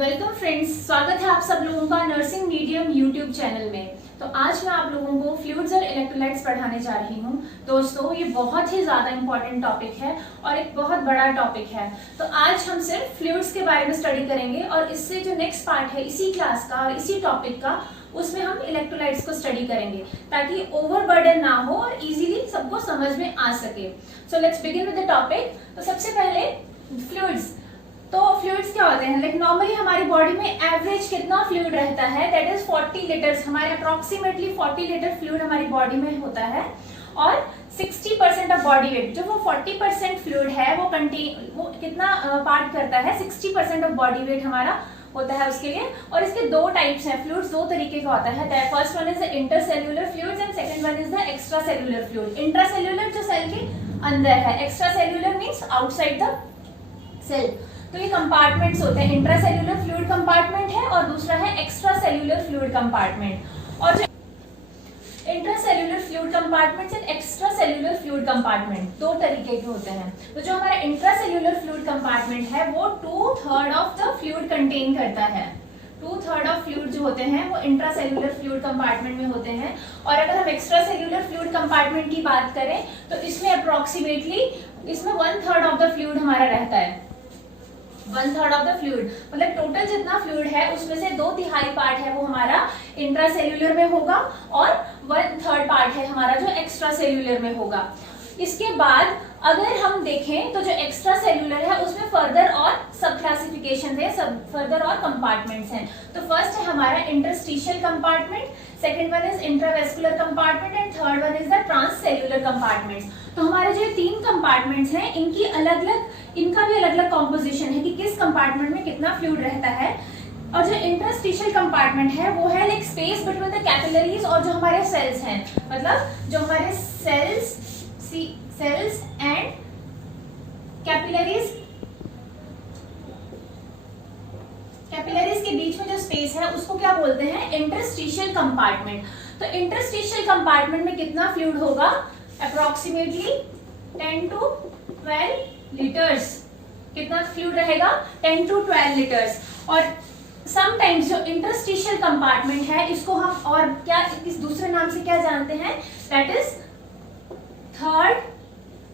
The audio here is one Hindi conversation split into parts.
वेलकम फ्रेंड्स, स्वागत है आप सब लोगों का नर्सिंग मीडियम यूट्यूब चैनल में। तो आज मैं आप लोगों को फ्लूइड्स और इलेक्ट्रोलाइट्स पढ़ाने जा रही हूँ। दोस्तों, ये बहुत ही ज्यादा इंपॉर्टेंट टॉपिक है और एक बहुत बड़ा टॉपिक है। तो आज हम सिर्फ फ्लूइड्स के बारे में स्टडी करेंगे और इससे जो नेक्स्ट पार्ट है इसी क्लास का और इसी टॉपिक का, उसमें हम इलेक्ट्रोलाइट्स को स्टडी करेंगे ताकि ओवरबर्डन ना हो और इजीली सबको समझ में आ सके। So let's begin with the topic. तो सबसे पहले फ्लूइड्स। तो फ्लूइड्स क्या होते हैं? लाइक नॉर्मली हमारी बॉडी में एवरेज कितना फ्लूइड रहता है? That is 40 litres. हमारे अप्रोक्सीमेटली 40 लीटर फ्लूइड हमारी बॉडी में होता है और 60% ऑफ बॉडी वेट, जो वो 40% फ्लूइड है वो कितना पार्ट करता है? 60% ऑफ बॉडी वेट हमारा होता है उसके लिए। और इसके दो टाइप्स हैं फ्लूइड्स, दो तरीके का होता है। First one is the intercellular fluids and second one is the extracellular fluid. Intracellular जो सेल के अंदर है, extracellular means outside the cell. तो ये कंपार्टमेंट्स होते हैं। इंट्रासेल्यूलर फ्लूइड कंपार्टमेंट है और दूसरा है एक्स्ट्रासेल्यूलर फ्लूइड कंपार्टमेंट। और जो intracellular fluid compartment and extracellular fluid compartment दो तरीके के होते हैं। तो जो हमारा इंट्रासेल्यूलर फ्लूइड कंपार्टमेंट है वो 2/3 ऑफ द फ्लूइड कंटेन करता है। 2/3 ऑफ फ्लूइड जो होते हैं वो इंट्रासेल्यूलर फ्लूइड कंपार्टमेंट में होते हैं। और अगर हम एक्स्ट्रासेल्यूलर फ्लूइड कंपार्टमेंट की बात करें तो इसमें अप्रोक्सीमेटली 1/3 ऑफ द फ्लूइड हमारा रहता है। 1/3 ऑफ द फ्लूइड मतलब टोटल जितना फ्लूइड है उसमें से 2/3 पार्ट है वो हमारा इंट्रासेल्यूलर में होगा और 1/3 पार्ट है हमारा जो एक्स्ट्रासेल्यूलर में होगा। इसके बाद अगर हम देखें तो जो एक्स्ट्रा सेल्यूलर है उसमें फर्दर और सब क्लासिफिकेशन है, फर्दर और कंपार्टमेंट्स हैं। तो फर्स्ट है हमारा interstitial compartment, second one is intravascular compartment and third one is the transcellular compartments. तो हमारे जो तीन कंपार्टमेंट्स हैं इनका भी अलग अलग कॉम्पोजिशन है कि किस कंपार्टमेंट में कितना फ्लूइड रहता है। और जो इंटरस्टिशियल कंपार्टमेंट है वो है like space between the capillaries और जो हमारे सेल्स हैं, मतलब जो हमारे सेल्स एंड कैपिलरीज के बीच में जो स्पेस है उसको क्या बोलते हैं? Interstitial compartment. तो इंटरस्टिशियल कंपार्टमेंट में कितना फ्लूइड होगा? Approximately 10 to 12 litres. कितना फ्लूइड रहेगा? 10 to 12 लीटर्स। और समटाइम्स जो इंटरस्टिशियल कंपार्टमेंट है इसको हम और क्या इस दूसरे नाम से क्या जानते हैं? दैट इज थर्ड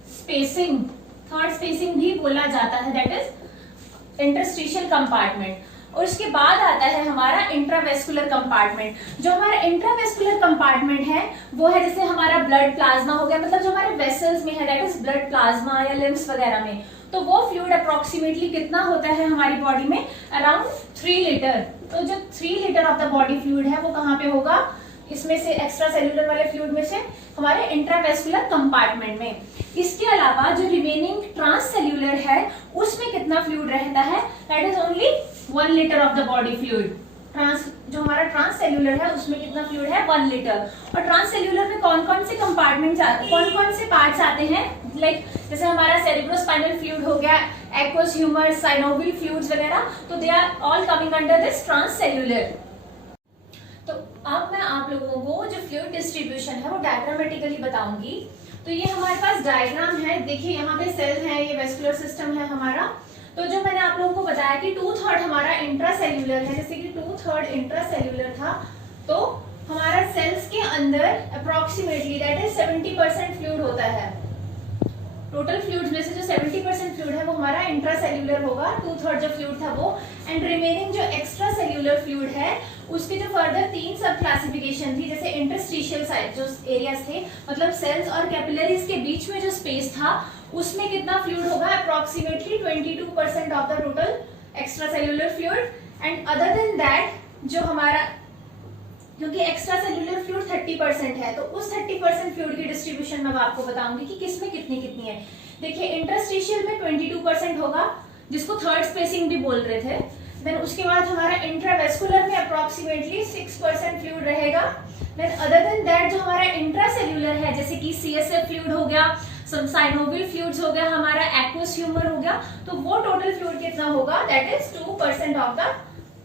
स्पेसिंग भी बोला जाता है। That is interstitial compartment. और उसके बाद आता है हमारा इंट्रावेस्कुलर कंपार्टमेंट। जो हमारा इंट्रावेस्कुलर कंपार्टमेंट है वो है जैसे हमारा ब्लड प्लाज्मा हो गया, मतलब जो हमारे वेसल्स में है, दैट इज ब्लड प्लाज्मा या लिम्स वगैरह में। तो वो फ्लूइड अप्रोक्सीमेटली कितना होता है हमारी बॉडी में? Around 3 litre. तो जो 3 litre of the body fluid है वो कहाँ पे होगा? इसमें से एक्स्ट्रा सेल्यूलर वाले फ्लूइड में से हमारे इंट्रावेस्कुलर कंपार्टमेंट में। इसके अलावा जो रिमेनिंग ट्रांससेल्यूलर है उसमें कितना फ्लूइड रहता है? That is only 1 litre of the body fluid. जो हमारा ट्रांससेल्यूलर है उसमें कितना फ्लूइड है? 1 लीटर। और ट्रांससेल्यूलर में कौन कौन से कंपार्टमेंट्स आते, कौन कौन से पार्ट्स आते हैं? लाइक जैसे हमारा सेरेब्रोस्पाइनल फ्लूइड हो गया, एक्वस ह्यूमर, साइनोवियल फ्लूइड्स वगैरह, तो they are all coming under this transcellular. तो अब मैं आप लोगों को जो फ्लूइड डिस्ट्रीब्यूशन है वो डायग्रामेटिकली बताऊंगी। तो ये हमारे पास डायग्राम है, देखिए यहाँ पे सेल है, ये वेस्कुलर सिस्टम है हमारा। तो जो मैंने आप लोगों को बताया कि 2/3 हमारा इंट्रासेल्यूलर है, जैसे कि 2/3 इंट्रासेल्यूलर था, तो हमारा सेल्स के अंदर अप्रोक्सीमेटली दैट इज 70% फ्लूइड होता है। टोटल फ्लूइड्स में से जो 70% फ्लूइड है वो हमारा इंट्रासेल्यूलर होगा, 2/3 जो फ्लूइड था वो। एंड रिमेनिंग जो एक्स्ट्रा सेल्यूलर फ्लूइड है उसके जो फर्दर 3 सब क्लासिफिकेशन थी, जैसे इंटरस्टिशियल साइड जो एरियाज थे, मतलब सेल्स और कैपिलरीज के बीच में जो स्पेस था उसमें कितना फ्लूइड होगा? Approximately 22% of the total extra cellular fluid. And other than that जो हमारा, क्योंकि एक्स्ट्रा सेल्यूलर फ्लूइड 30% है, तो उस 30% फ्लूइड की डिस्ट्रीब्यूशन मैं आपको बताऊंगी कि किसमें कितनी कितनी है। देखिए इंटरस्टिशियल में 22% होगा, जिसको थर्ड स्पेसिंग भी बोल रहे थे। देन उसके बाद हमारा इंट्रावेस्कुलर में अप्रोक्सीमेटली 6% फ्लूइड रहेगा। देन अदर देन दैट जो हमारा इंट्रासेल्यूलर है, जैसे कि CSF फ्लूइड हो गया, साइनोवियल फ्लूइड्स हो गया, हमारा एक्वस ह्यूमर हो गया, तो वो टोटल फ्लूइड कितना होगा? That is 2% of the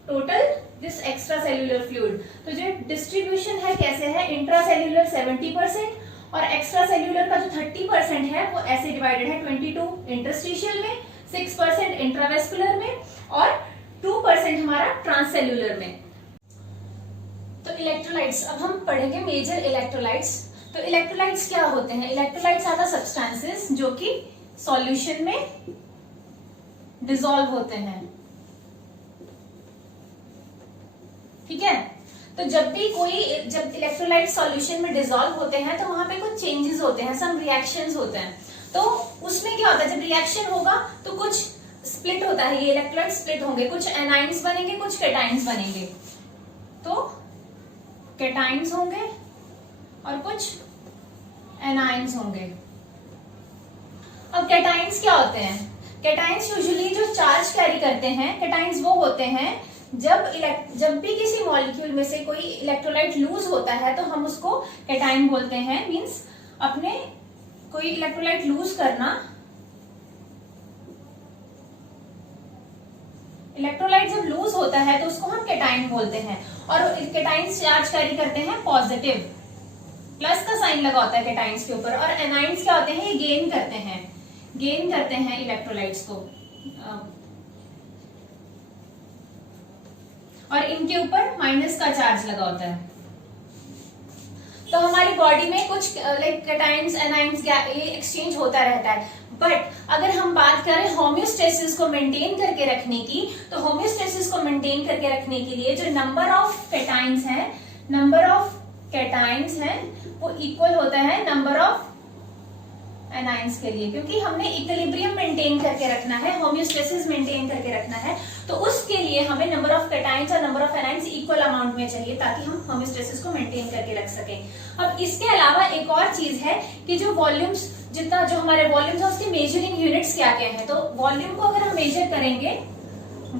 total this extra cellular fluid. तो जो डिस्ट्रीब्यूशन है कैसे है? इंट्रासेल्यूलर 70% और एक्स्ट्रा सेल्यूलर का जो 30% है वो ऐसे डिवाइडेड है 22 इंटरस्टिशियल में, 6% इंट्रावेस्कुलर में और 2% हमारा ट्रांससेल्यूलर में। तो इलेक्ट्रोलाइट्स, अब हम पढ़ेंगे मेजर इलेक्ट्रोलाइट्स। तो इलेक्ट्रोलाइट्स क्या होते हैं? इलेक्ट्रोलाइट्स आर द सब्सटेंसेस जो कि सॉल्यूशन में डिसॉल्व होते हैं, ठीक है। तो जब इलेक्ट्रोलाइट सॉल्यूशन में डिसॉल्व होते हैं तो वहां पे कुछ चेंजेस होते हैं, सम रिएक्शंस होते हैं। तो उसमें क्या होता है, जब रिएक्शन होगा तो कुछ स्प्लिट होता है, ये इलेक्ट्रोलाइट स्प्लिट होंगे, कुछ एनाइंस बनेंगे, कुछ कैटाइंस बनेंगे। तो कैटाइंस होंगे और कुछ एनाइंस होंगे। अब कैटाइंस क्या होते हैं? कैटाइंस यूजुअली जो चार्ज कैरी करते हैं, कैटाइंस वो होते हैं जब भी किसी मॉलिक्यूल में से कोई इलेक्ट्रोलाइट लूज होता है तो हम उसको कैटाइन बोलते हैं। मींस अपने कोई इलेक्ट्रोलाइट लूज करना, इलेक्ट्रोलाइट जब लूज होता है तो उसको हम कैटाइन बोलते हैं। और कैटाइंस चार्ज कैरी करते हैं पॉजिटिव, प्लस का साइन लगा होता है कैटाइंस के ऊपर। और एनाइंस क्या होते हैं? ये गेन करते हैं इलेक्ट्रोलाइट्स को, और इनके ऊपर माइनस का चार्ज लगा होता है। तो हमारी बॉडी में कुछ लाइक कैटाइंस एनाइंस ये एक्सचेंज होता रहता है। बट अगर हम बात करें होम्योस्टेसिस को मेंटेन करके रखने की, तो होम्योस्टेसिस को मेंटेन करके रखने के लिए जो नंबर ऑफ कैटाइंस है वो इक्वल होता है नंबर ऑफ एनाइंस के लिए, क्योंकि हमने इक्विलिब्रियम मेंटेन करके रखना है, होम्योस्टेसिस मेंटेन करके रखना है। तो उसके लिए हमें नंबर ऑफ कैटाइंस और number of anions equal amount में चाहिए ताकि हम होम्योस्टेसिस को मेंटेन करके रख सकें। अब इसके अलावा एक और चीज है कि जो वॉल्यूम्स, जो हमारे वॉल्यूम्स है उसके मेजरिंग यूनिट्स क्या क्या है। तो वॉल्यूम को अगर हम मेजर करेंगे,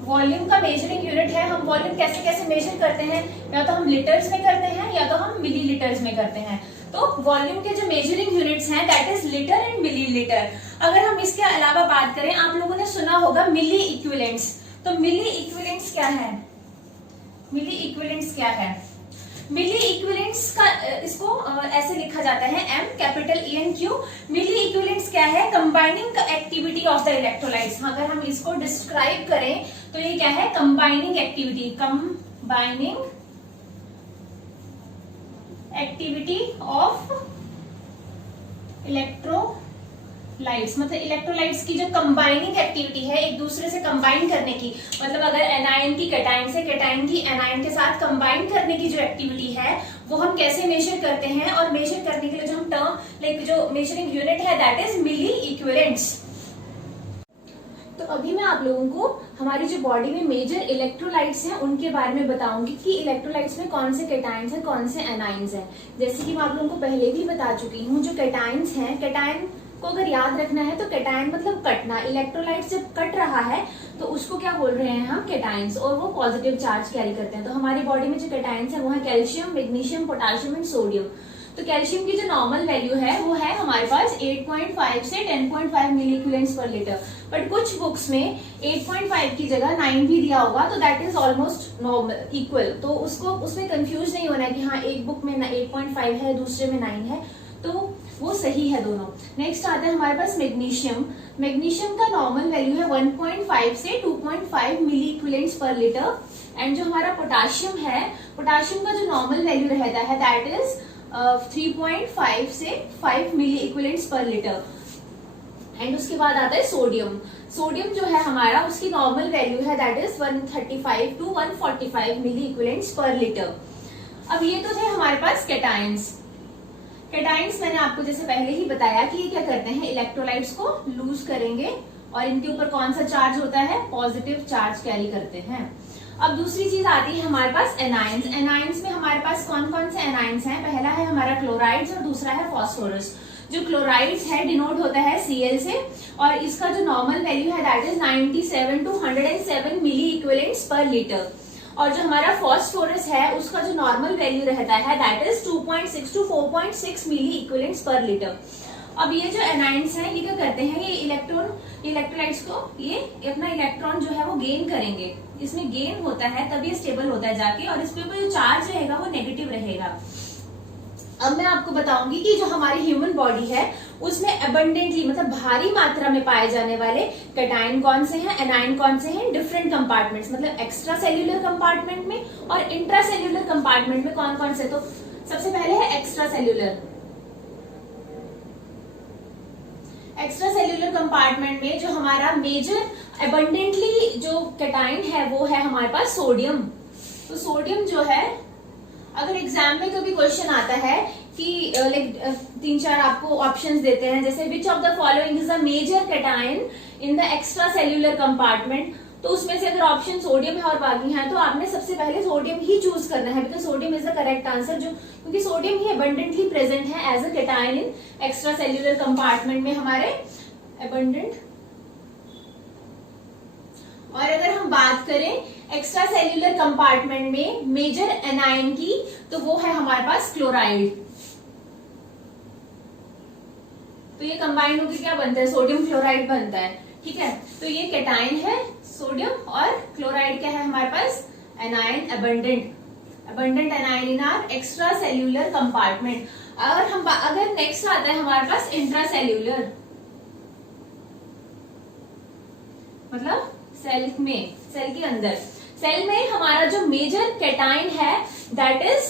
वॉल्यूम का मेजरिंग यूनिट है, हम वॉल्यूम कैसे कैसे मेजर करते हैं, या तो हम लीटर्स में करते हैं या तो हम मिलीलीटर्स में करते हैं। तो वॉल्यूम के जो मेजरिंग यूनिट्स हैं that is litre and millilitre. अगर हम इसके अलावा बात करें, आप लोगों ने सुना होगा मिली इक्विवेलेंट्स। तो मिली इक्विवेलेंट्स क्या है? मिली इक्विवेलेंट्स का इसको ऐसे लिखा जाता है M कैपिटल ENQ। मिली इक्विवेलेंट्स क्या है? Combining activity of the electrolytes. अगर हम इसको डिस्क्राइब करें तो ये क्या है? Combining activity of electrolytes. मतलब इलेक्ट्रोलाइट्स की जो कंबाइनिंग एक्टिविटी है, एक दूसरे से कंबाइन करने की, मतलब अगर एनायन की कैटायन से, कैटायन की एनायन के साथ कंबाइन करने की जो एक्टिविटी है वो हम कैसे मेजर करते हैं। और मेजर करने के लिए जो हम टर्म लाइक जो मेजरिंग यूनिट है दैट इज मिली इक्विवेलेंट्स। तो अभी मैं आप लोगों को हमारी जो बॉडी में मेजर इलेक्ट्रोलाइट्स हैं उनके बारे में बताऊंगी कि इलेक्ट्रोलाइट्स में कौन से कैटायंस हैं, कौन से एनायंस हैं। जैसे कि मैं आप लोगों को पहले भी बता चुकी हूँ, जो कैटायंस हैं, कैटायन को अगर याद रखना है तो कैटायन मतलब कटना। इलेक्ट्रोलाइट जब कट रहा है तो उसको क्या बोल रहे हैं हम? कैटायंस। और वो पॉजिटिव चार्ज कैरी करते हैं। तो हमारी बॉडी में जो कैटायंस है वो है calcium, magnesium, potassium and sodium. तो कैल्शियम की जो नॉर्मल वैल्यू है वो है हमारे पास 8.5 से 10.5 मिली इक्विवेलेंट्स पर लीटर। बट कुछ बुक्स में 8.5 की जगह 9 भी दिया होगा, तो that is almost normal equal. तो उसमें कंफ्यूज नहीं होना है कि हाँ एक बुक में 8.5 है दूसरे में 9 है, तो वो सही है दोनों। नेक्स्ट आता है हमारे पास मैग्नीशियम। मैग्नीशियम का नॉर्मल वैल्यू है 1.5 से 2.5 मिली इक्विवेलेंट्स पर लीटर। एंड जो हमारा पोटेशियम है, पोटेशियम का जो नॉर्मल वैल्यू रहता है दैट इज 3.5 से 5 मिली इक्विवेलेंट्स पर लीटर। एंड उसके बाद आता है सोडियम। सोडियम जो है हमारा, उसकी नॉर्मल वैल्यू है that is 135 to 145 milliequivalents per litre. अब ये तो थे हमारे पास कैटायंस। कैटायंस मैंने आपको जैसे पहले ही बताया कि ये क्या करते हैं, इलेक्ट्रोलाइट्स को लूज करेंगे और इनके ऊपर कौन सा चार्ज होता है? पॉजिटिव चार्ज कैरी करते हैं। अब दूसरी चीज आती है हमारे पास एनायंस। एनायंस में हमारे पास कौन कौन से एनायंस हैं? पहला है हमारा क्लोराइड्स और दूसरा है फॉस्फोरस। जो क्लोराइड्स है डिनोट होता है Cl से, और इसका जो नॉर्मल वैल्यू है that is 97 to 107 milliequivalents per litre. और जो हमारा फॉस्फोरस है उसका जो नॉर्मल वैल्यू रहता है that is 2.6 to 4.6 milliequivalents per litre. अब ये जो एनायंस हैं ये क्या करते हैं? ये इलेक्ट्रोलाइट्स को ये अपना इलेक्ट्रॉन जो है वो गेन करेंगे। इसमें गेन होता है तब ये स्टेबल होता है जाके, और इस पे जो चार्ज रहेगा वो नेगेटिव रहेगा। अब मैं आपको बताऊंगी कि जो हमारी ह्यूमन बॉडी है उसमें अबंडेंटली मतलब भारी मात्रा में पाए जाने वाले कैटायन कौन से हैं, एनायन कौन से हैं डिफरेंट कंपार्टमेंट्स, मतलब एक्स्ट्रा सेल्यूलर कंपार्टमेंट में और इंट्रा सेल्यूलर कंपार्टमेंट में कौन कौन से। तो सबसे पहले है extra cellular. Extra cellular compartment में जो हमारा मेजर अबंडेंटली जो कैटायन है वो है हमारे पास सोडियम। तो सोडियम जो है, अगर एग्जाम में कभी क्वेश्चन आता है कि लाइक 3-4 आपको ऑप्शंस देते हैं, जैसे which of the following is the major cation in the extra cellular compartment, तो उसमें से अगर ऑप्शन सोडियम है और बाकी हैं तो आपने सबसे पहले सोडियम ही चूज करना है, because sodium is the correct answer, जो क्योंकि सोडियम ही अबंडेंटली प्रेजेंट है as a cation in extra cellular compartment में हमारे अबंडेंट। और अगर हम बात करें एक्स्ट्रा सेल्यूलर कंपार्टमेंट में मेजर एनायन की, तो वो है हमारे पास क्लोराइड। तो ये कंबाइन होकर क्या बनता है, सोडियम क्लोराइड बनता है, ठीक है। तो ये कैटायन है सोडियम, और क्लोराइड क्या है हमारे पास, anion, abundant anion in are extra cellular compartment. और हम अगर नेक्स्ट आता है हमारे पास इंट्रा सेल्यूलर, मतलब सेल में, सेल के अंदर, सेल में हमारा जो मेजर कैटायन है दैट इज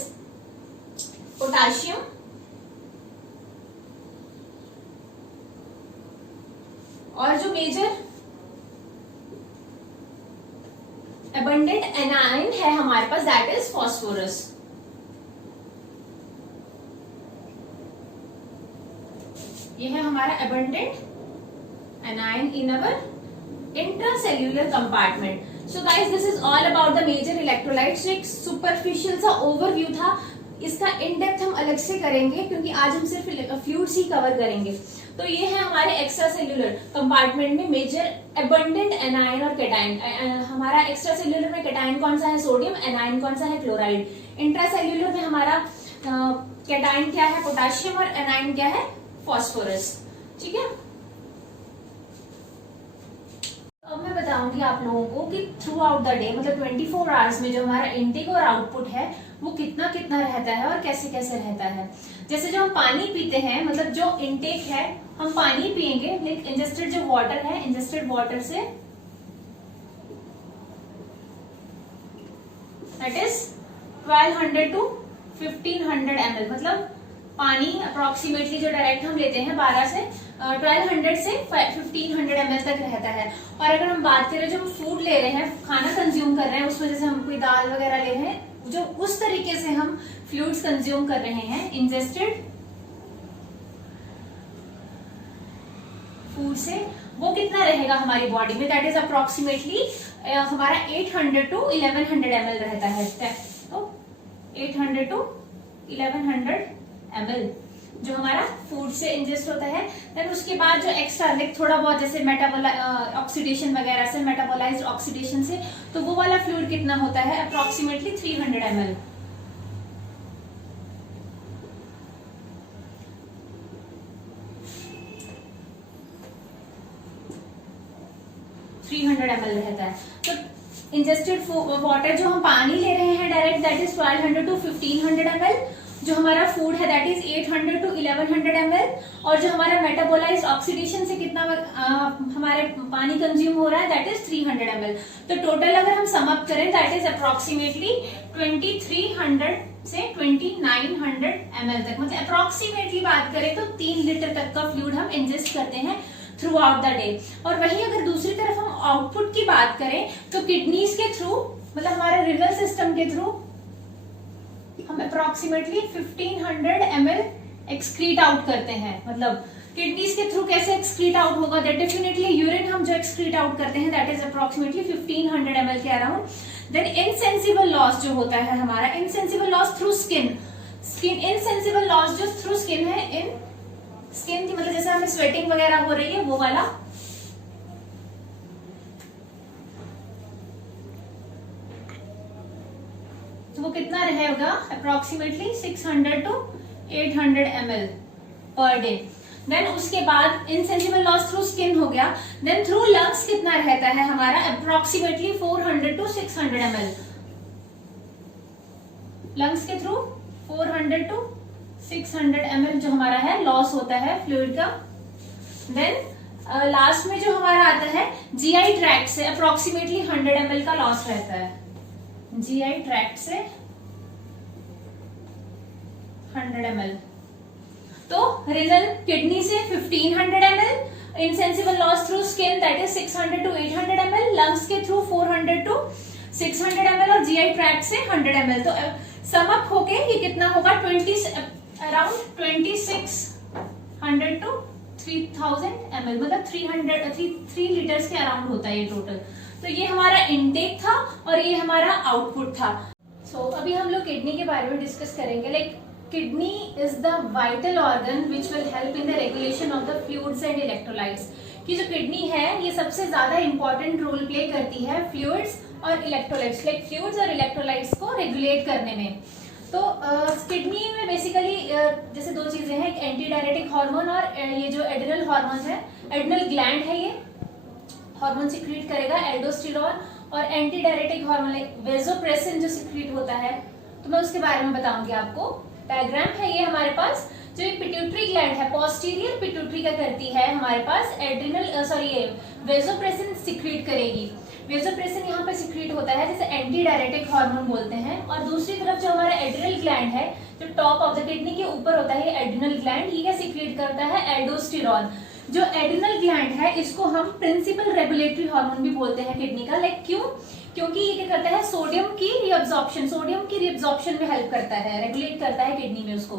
पोटाशियम, और जो मेजर अबंडेंट एनायन है हमारे पास दैट इज फास्फोरस। ये है हमारा abundant anion in our intracellular compartment. So guys this is all about the major electrolytes. एक सुपरफिशियल सा ओवरव्यू था, इसका इन डेप्थ हम अलग से करेंगे क्योंकि आज हम सिर्फ फ्लूइड्स ही कवर करेंगे। तो ये है हमारे एक्स्ट्रा सेल्यूलर कंपार्टमेंट में मेजर अबंडेंट एनायन और कैटायन। हमारा एक्स्ट्रा सेल्यूलर में कैटायन कौन सा है, सोडियम, एनायन कौन सा है, क्लोराइड। इंट्रा सेल्यूलर में हमारा कैटायन क्या है, पोटाशियम, और एनायन क्या है, फास्फोरस, ठीक है। अब मैं बताऊंगी आप लोगों को कि थ्रू आउट द डे, मतलब 24 आवर्स में जो हमारा इनटेक और आउटपुट है वो कितना कितना रहता है और कैसे कैसे रहता है। जैसे जो हम पानी पीते हैं, मतलब जो इनटेक है हम पानी पिएंगे, लाइक इंजेस्टेड जो वाटर है, ingested water say that is 1200 to 1500 ml, मतलब पानी अप्रोक्सीमेटली जो डायरेक्ट हम लेते हैं 12 से 1200 से 1500 ml तक रहता है। और अगर हम बात करें जो हम फूड ले रहे हैं, खाना कंज्यूम कर रहे हैं, उसमें जैसे हम कोई दाल वगैरह ले रहे हैं, जो उस तरीके से हम फ्लूइड्स कंज्यूम कर रहे हैं इंजेस्टेड फूड से, वो कितना रहेगा हमारी बॉडी में, दैट इज अप्रोक्सीमेटली हमारा 800 to 1100 ml रहता है। तो 800 to 1100 ml जो हमारा फूड से इंजेस्ट होता है। देन उसके बाद जो एक्स्ट्रा लाइक थोड़ा बहुत जैसे ऑक्सीडेशन वगैरह से, मेटाबोलाइज्ड ऑक्सीडेशन से, तो वो वाला फ्लूइड कितना होता है, अप्रोक्सीमेटली 300 ml। ml रहता है। तो इंजेस्टेड वाटर जो हम पानी ले रहे हैं direct, that is 1200 to 1500 ml। जो हमारा फूड है दैट इज 800 to 1100 ml। और जो हमारा मेटाबोलाइज्ड ऑक्सीडेशन से कितना हमारे पानी कंज्यूम हो रहा है, दैट इज 300 ml। तो टोटल अगर हम सम अप करें दैट इज अप्रोक्सीमेटली 2300 से 2900 ml तक, मतलब अप्रोक्सीमेटली बात करें तो 3 लीटर तक का फ्लूइड हम इंजेस्ट करते हैं थ्रू आउट द डे। और वहीं अगर दूसरी तरफ हम आउटपुट की बात करें तो किडनीज के थ्रू, मतलब हमारे रिनल सिस्टम के थ्रू हम अप्रोक्सीमेटली 1500 ml एक्सक्रीट आउट करते हैं। मतलब किडनीज के थ्रू कैसे एक्सक्रीट आउट होगा, दैट डेफिनेटली यूरिन हम जो एक्सक्रीट आउट करते हैं दैट इज अप्रोक्सीमेटली 1500 ml के अराउंड। देन इनसेंसिबल लॉस जो होता है हमारा, insensible loss through skin, insensible loss जो थ्रू स्किन है, इन स्किन की मतलब जैसे हमें स्वेटिंग वगैरह हो रही है वो वाला, तो वो कितना रहेगा, approximately 600 to 800 ml per day. Then उसके बाद इनसेंसिबल लॉस थ्रू स्किन हो गया। देन थ्रू लंग्स कितना रहता है हमारा, अप्रोक्सीमेटली 400 to 600 ml। लंग्स के थ्रू 400 to 600 ml जो हमारा है लॉस होता है फ्लूइड का। देन लास्ट में जो हमारा आता है जीआई ट्रैक्ट से अप्रोक्सीमेटली 100 ml का लॉस रहता है। जीआई ट्रैक्ट से 100 ml। तो रिनल किडनी से 1500 ml, insensible loss through skin that is 600 to 800 ml, lungs के थ्रू 400 to 600 ml और GI ट्रैक्ट से 100 ml। तो सम अप होके ये कितना होगा, अराउंड 2600 to 3000 ml, मतलब 3 लीटर्स के अराउंड होता है ये टोटल। तो ये हमारा इनटेक था और ये हमारा आउटपुट था। सो अभी हम लोग किडनी के बारे में डिस्कस करेंगे। Like kidney is the vital organ which will help in the regulation of the fluids and electrolytes. कि जो किडनी है ये सबसे ज्यादा इंपॉर्टेंट रोल प्ले करती है फ्लूइड्स और इलेक्ट्रोलाइट्स, लाइक फ्लूइड्स और इलेक्ट्रोलाइट्स को रेगुलेट करने में। तो किडनी में बेसिकली जैसे दो चीजें हैं, एक एंटी डायरेटिक हार्मोन और ये जो एड्रिनल हार्मोन है, एड्रिनल ग्लैंड है, ये हार्मोन सिक्रीट करेगा एल्डोस्टेरोन, और anti diuretic hormone like vasopressin जो सिक्रीट होता है, तो मैं उसके बारे में बताऊंगी आपको। डायग्राम है ये हमारे पास, जो पिट्यूटरी ग्लैंड है पोस्टीरियर पिट्यूटरी का करती है हमारे पास एड्रिनल वेसोप्रेसिन सिक्रीट करेगी। वेसोप्रेसिन यहाँ पे सिक्रीट होता है जैसे एंटी डायरेटिक हार्मोन बोलते हैं। और दूसरी तरफ जो हमारा एड्रिनल ग्लैंड है जो टॉप ऑफ द किडनी के ऊपर होता है, एड्रिनल ग्लैंड, ये क्या सिक्रीट करता है, एल्डोस्टेरोन। जो एड्रिनल ग्लैंड है इसको हम प्रिंसिपल रेगुलेटरी हार्मोन भी बोलते हैं किडनी का। लाइक क्यों? क्योंकि ये क्या करता है, सोडियम की रिअब्जॉर्प्शन में हेल्प करता है, रेगुलेट करता है किडनी में उसको।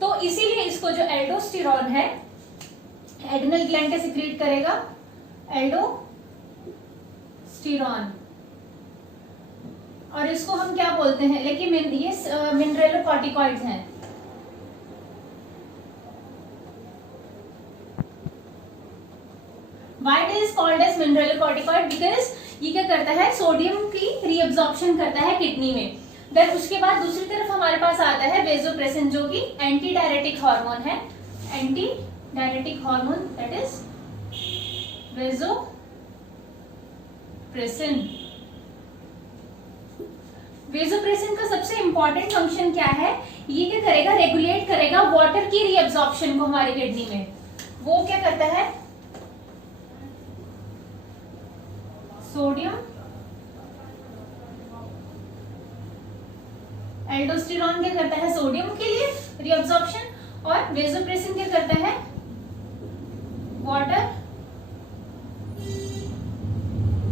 तो इसीलिए इसको जो एल्डोस्टेरोन है एड्रिनल ग्लैंड का सिक्रीट करेगा, एल्डोस्टेरोन। और इसको हम क्या बोलते हैं, लेकिन ये मिनरलोकॉर्टिकॉइड्स हैं। Why it is called as mineralocorticoid? Because ये क्या करता है, सोडियम की रीअब्जॉर्प्शन करता है किडनी में। देन उसके बाद दूसरी तरफ हमारे पास आता है वेसोप्रेसिन जो कि एंटी डायरेटिक हार्मोन है, anti diuretic hormone that is vasopressin. Vasopressin का सबसे इंपॉर्टेंट फंक्शन क्या है, ये क्या करेगा, रेगुलेट करेगा वाटर की रीअब्जॉर्प्शन को हमारी किडनी में। वो क्या करता है, सोडियम, एल्डोस्टेरोन क्या करता है, सोडियम के लिए रीअब्जॉर्प्शन, और वेसोप्रेसिन क्या करता है,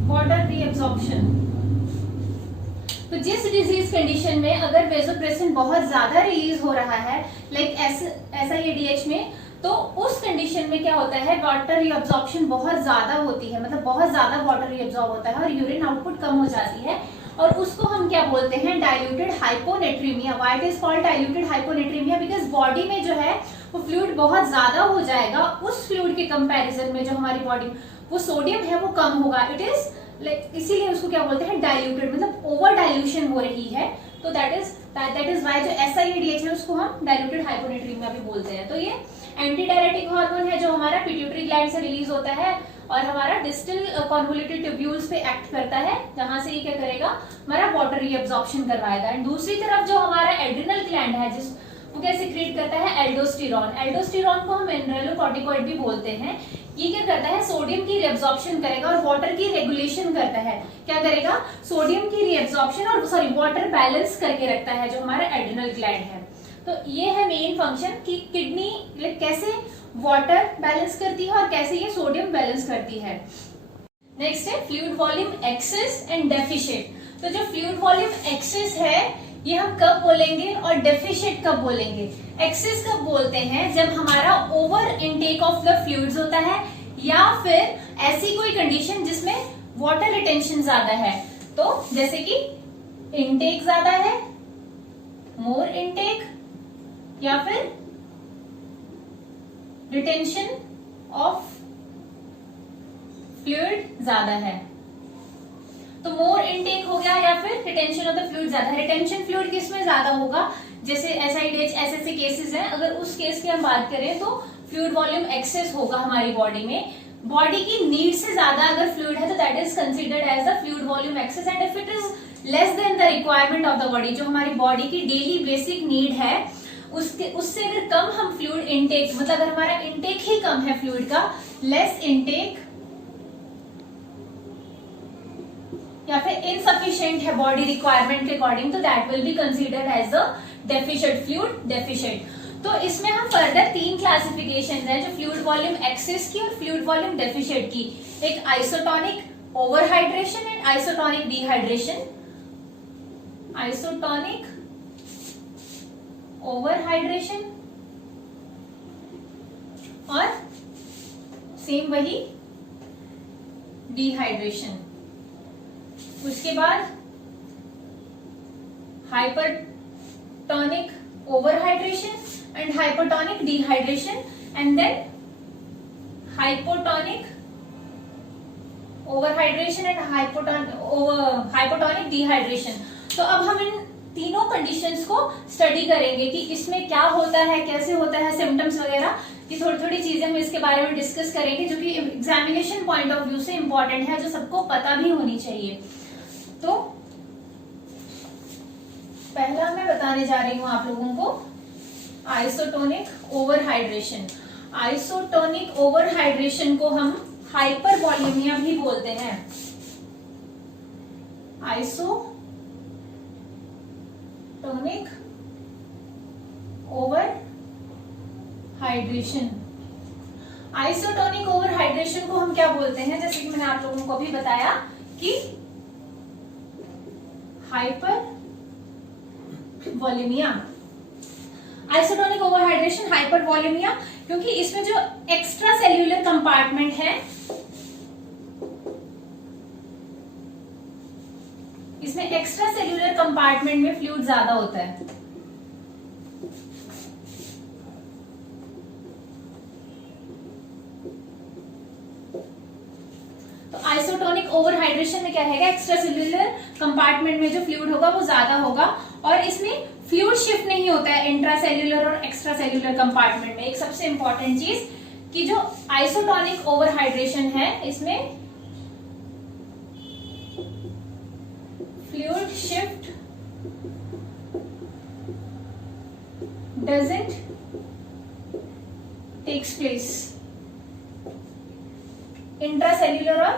वाटर रीअब्जॉर्प्शन। तो जिस डिजीज कंडीशन में अगर वेसोप्रेसिन बहुत ज्यादा रिलीज हो रहा है, लाइक SIADH में, तो उस कंडीशन में क्या होता है, वाटर रीअब्जॉर्प्शन बहुत ज्यादा होती है, मतलब बहुत ज्यादा वाटर रीअब्जॉर्ब होता है और यूरिन आउटपुट कम हो जाती है, और उसको हम क्या बोलते हैं, diluted hyponatraemia. Why it is called diluted hyponatraemia? Because body में जो है वो फ्लूइड बहुत ज्यादा हो जाएगा, उस फ्लूइड के कंपैरिजन में जो हमारी बॉडी वो सोडियम है वो कम होगा। इट इज लाइक इसीलिए उसको क्या बोलते हैं, डाइल्यूटेड, मतलब ओवर डाइल्यूशन हो रही है। तो दैट इज व्हाई जो SIADH है उसको हम डाइल्यूटेड हाइपोनेट्रीमिया भी बोलते हैं। तो ये एंटी डायरेटिक हार्मोन है जो हमारा पिट्यूटरी ग्लैंड से रिलीज होता है और हमारा डिस्टल कॉन्वोल्यूटेड ट्यूब्यूल्स पे एक्ट करता है, जहां से ये क्या करेगा, हमारा वाटर रीअब्जॉर्प्शन करवाएगा। एंड दूसरी तरफ जो हमारा एड्रिनल ग्लैंड है जिस वो क्या सिक्रीट करता है, एल्डोस्टेरोन। एल्डोस्टेरोन को हम मिनरलोकॉर्टिकॉइड भी बोलते हैं। ये क्या करता है, सोडियम की रीअब्जॉर्प्शन करेगा और वाटर की रेगुलेशन करता है। क्या करेगा, सोडियम की रीअब्जॉर्प्शन और वाटर बैलेंस करके रखता है जो हमारा एड्रिनल ग्लैंड है। तो ये है मेन फंक्शन कि किडनी कैसे वाटर बैलेंस करती है और कैसे ये सोडियम बैलेंस करती है। नेक्स्ट है fluid volume excess and deficient. तो जो फ्लूइड वॉल्यूम एक्सेस है ये हम कब बोलेंगे और डेफिशिएंट कब बोलेंगे। एक्सेस कब बोलते हैं, जब हमारा over intake of the fluids होता है या फिर ऐसी कोई कंडीशन जिसमें वाटर रिटेंशन ज्यादा है। तो जैसे कि इनटेक ज्यादा है, मोर इनटेक, या फिर रिटेंशन ऑफ फ्लूइड ज्यादा है। तो मोर इनटेक हो गया या फिर रिटेंशन ऑफ द फ्लूइड ज्यादा। रिटेंशन फ्लूइड किस में ज्यादा होगा, जैसे SIADH ऐसे केसेस हैं, अगर उस केस की हम बात करें तो फ्लूइड वॉल्यूम एक्सेस होगा हमारी बॉडी में। बॉडी की नीड से ज्यादा अगर फ्लूइड है तो that is considered as the fluid volume excess. And if it is less than the requirement of the body, जो हमारी बॉडी की डेली बेसिक नीड है उससे अगर कम हम फ्लूइड इनटेक, मतलब अगर हमारा इनटेक ही कम है फ्लूइड का, लेस इनटेक या फिर इनसफिशिएंट है बॉडी रिक्वायरमेंट के अकॉर्डिंग, तो that will be considered as a deficient, fluid deficient. तो इसमें हम फर्दर 3 क्लासिफिकेशन है जो फ्लूइड वॉल्यूम एक्सेस की और फ्लूइड वॉल्यूम डेफिशिएंट की, एक isotonic overhydration and isotonic dehydration. Isotonic overhydration और सेम वही डिहाइड्रेशन। उसके बाद hypertonic overhydration and hypotonic dehydration and then hypotonic overhydration and hypotonic dehydration. तो अब हम इन तीनों कंडीशंस को स्टडी करेंगे कि इसमें क्या होता है, कैसे होता है, सिम्टम्स वगैरह की थोड़ी थोड़ी चीजें हम इसके बारे में डिस्कस करेंगे, जो कि एग्जामिनेशन पॉइंट ऑफ व्यू से इंपॉर्टेंट है, जो सबको पता भी होनी चाहिए। तो पहला मैं बताने जा रही हूं आप लोगों को आइसोटोनिक ओवरहाइड्रेशन। आइसोटोनिक ओवरहाइड्रेशन को हम हाइपरवॉल्यूमिया भी बोलते हैं। Isotonic overhydration. आइसोटोनिक ओवरहाइड्रेशन को हम क्या बोलते हैं, जैसे कि मैंने आप लोगों को अभी बताया कि हाइपरवॉल्यूमिया। आइसोटोनिक ओवरहाइड्रेशन, हाइपरवॉल्यूमिया, क्योंकि इसमें जो एक्स्ट्रा सेल्यूलर कंपार्टमेंट है, इसमें एक्स्ट्रा सेल्यूलर कंपार्टमेंट में फ्लूइड ज्यादा होता है। तो आइसोटोनिक ओवरहाइड्रेशन में क्या रहेगा, एक्स्ट्रा सेल्यूलर कंपार्टमेंट में जो फ्लूइड होगा वो ज्यादा होगा, और इसमें फ्लूइड शिफ्ट नहीं होता है इंट्रासेल्यूलर और एक्स्ट्रा सेल्यूलर कंपार्टमेंट में। एक सबसे इंपॉर्टेंट चीज कि जो आइसोटोनिक ओवरहाइड्रेशन है, इसमें fluid shift doesn't takes place intracellular और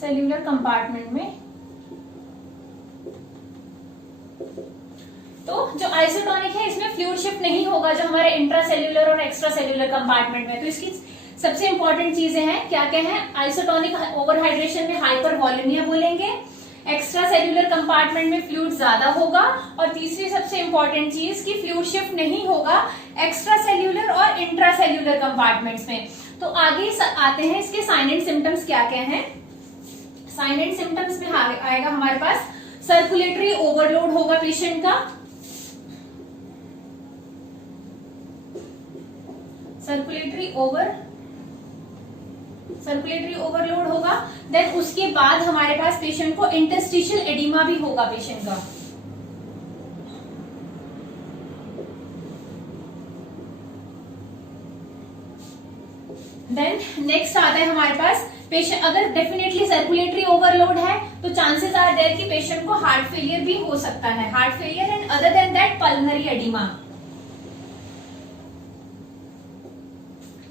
सेल्यूलर कंपार्टमेंट में। तो जो आइसोटोनिक है इसमें फ्लूइड शिफ्ट नहीं होगा जो हमारे इंट्रासेल्यूलर और एक्स्ट्रा सेल्यूलर कंपार्टमेंट में। तो इसकी सबसे इंपॉर्टेंट चीजें हैं, क्या क्या है, आइसोटोनिक ओवरहाइड्रेशन में हाइपरवॉल्यूमिया बोलेंगे, एक्स्ट्रा सेल्यूलर कंपार्टमेंट में फ्लूइड ज्यादा होगा, और तीसरी सबसे इंपॉर्टेंट चीज कि फ्लूइड शिफ्ट नहीं होगा एक्स्ट्रा सेल्यूलर और इंट्रासेल्यूलर कंपार्टमेंट्स में। तो आगे आते हैं इसके साइन एंड सिम्टम्स क्या क्या हैं। साइन एंड सिम्टम्स में आएगा हमारे पास सर्कुलेटरी ओवरलोड होगा पेशेंट का, सर्कुलेटरी ओवरलोड होगा। देन उसके बाद हमारे पास पेशेंट को इंटरस्टिशियल एडिमा भी होगा पेशेंट का। देन नेक्स्ट आता है हमारे पास पेशेंट, अगर डेफिनेटली सर्कुलेटरी ओवरलोड है तो चांसेस आर देयर कि पेशेंट को हार्ट फेलियर भी हो सकता है, heart failure and other than that pulmonary oedema.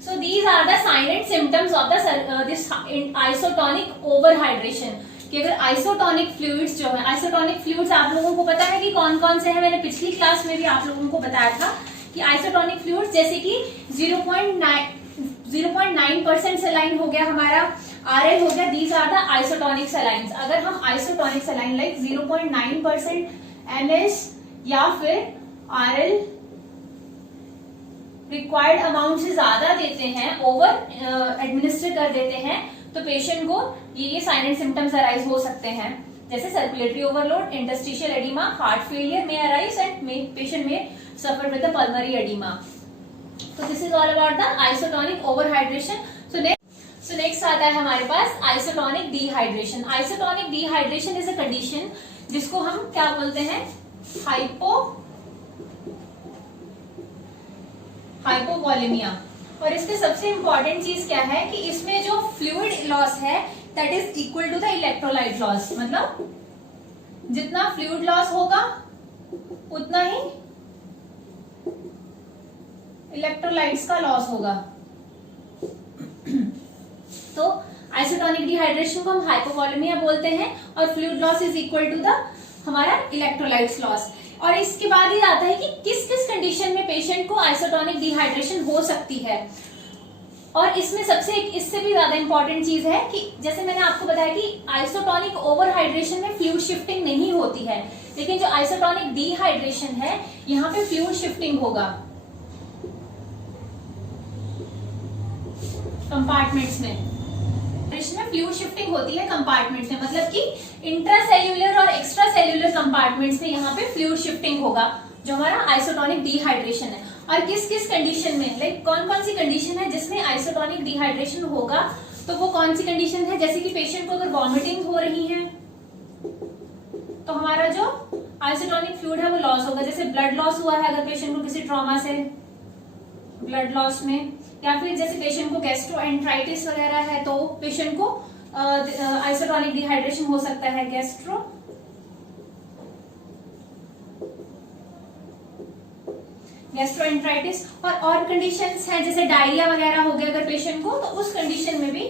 So these are the sign and symptoms of this isotonic overhydration। कि अगर आइसोटोनिक फ्लूइड्स जो है, आइसोटोनिक फ्लूइड्स आप लोगों को पता है कि कौन कौन से हैं, मैंने पिछली क्लास में भी आप लोगों को बताया था कि आइसोटोनिक फ्लूइड्स जैसे कि 0.9% सलाइन हो गया हमारा, RL हो गया, दीज आर द आइसोटोनिक सलाइंस। अगर हम आइसोटोनिक सलाइन लाइक 0.9% MS या फिर RL रिक्वायर्ड अमाउंट से ज्यादा देते हैं, ओवर एडमिनिस्टर कर देते हैं, तो पेशेंट को ये साइन एंड सिम्टम्स अराइज हो सकते हैं, जैसे circulatory overload, interstitial oedema, heart failure में अराइज एंड पेशेंट में suffer with the pulmonary oedema. तो this is all about the isotonic overhydration. So next आता है हमारे पास isotonic dehydration. Isotonic dehydration is a condition जिसको हम क्या बोलते हैं, हाइपोवॉल्यूमिया। और इसके सबसे इंपॉर्टेंट चीज क्या है कि इसमें जो फ्लूइड लॉस है that is equal to the electrolyte loss, मतलब जितना फ्लूइड लॉस होगा उतना ही इलेक्ट्रोलाइट्स का लॉस होगा। तो आइसोटोनिक डिहाइड्रेशन को हम हाइपोवोलेमिया बोलते हैं और fluid loss is equal to the हमारा इलेक्ट्रोलाइट्स लॉस। और इसके बाद ही आता है कि किस किस कंडीशन में पेशेंट को आइसोटोनिक डिहाइड्रेशन हो सकती है। और इसमें सबसे इससे भी ज्यादा इंपॉर्टेंट चीज है कि जैसे मैंने आपको बताया कि आइसोटोनिक ओवरहाइड्रेशन में फ्लूइड शिफ्टिंग नहीं होती है, लेकिन जो आइसोटोनिक डिहाइड्रेशन है यहाँ पे फ्लूइड शिफ्टिंग होगा कंपार्टमेंट्स में। फ्लूइड शिफ्टिंग होती है कंपार्टमेंट्स में, मतलब कि इंट्रासेल्यूलर और एक्स्ट्रा सेल्यूलर कंपार्टमेंट्स में यहाँ पे फ्लूइड शिफ्टिंग होगा जो हमारा आइसोटोनिक डिहाइड्रेशन है। और किस किस कंडीशन में, लाइक कौन कौन सी कंडीशन है जिसमें आइसोटोनिक डिहाइड्रेशन होगा, तो वो कौन सी कंडीशन है, जैसे कि पेशेंट को अगर वॉमिटिंग हो रही है तो हमारा जो आइसोटोनिक फ्लूइड है वो लॉस होगा। जैसे ब्लड लॉस हुआ है अगर पेशेंट को किसी ट्रॉमा से, ब्लड लॉस में, या फिर जैसे पेशेंट को गैस्ट्रोएंटराइटिस वगैरह है तो पेशेंट को आइसोटोनिक डिहाइड्रेशन हो सकता है, गैस्ट्रोएंटराइटिस। और कंडीशंस हैं जैसे डायरिया वगैरह हो गया अगर पेशेंट को, तो उस कंडीशन में भी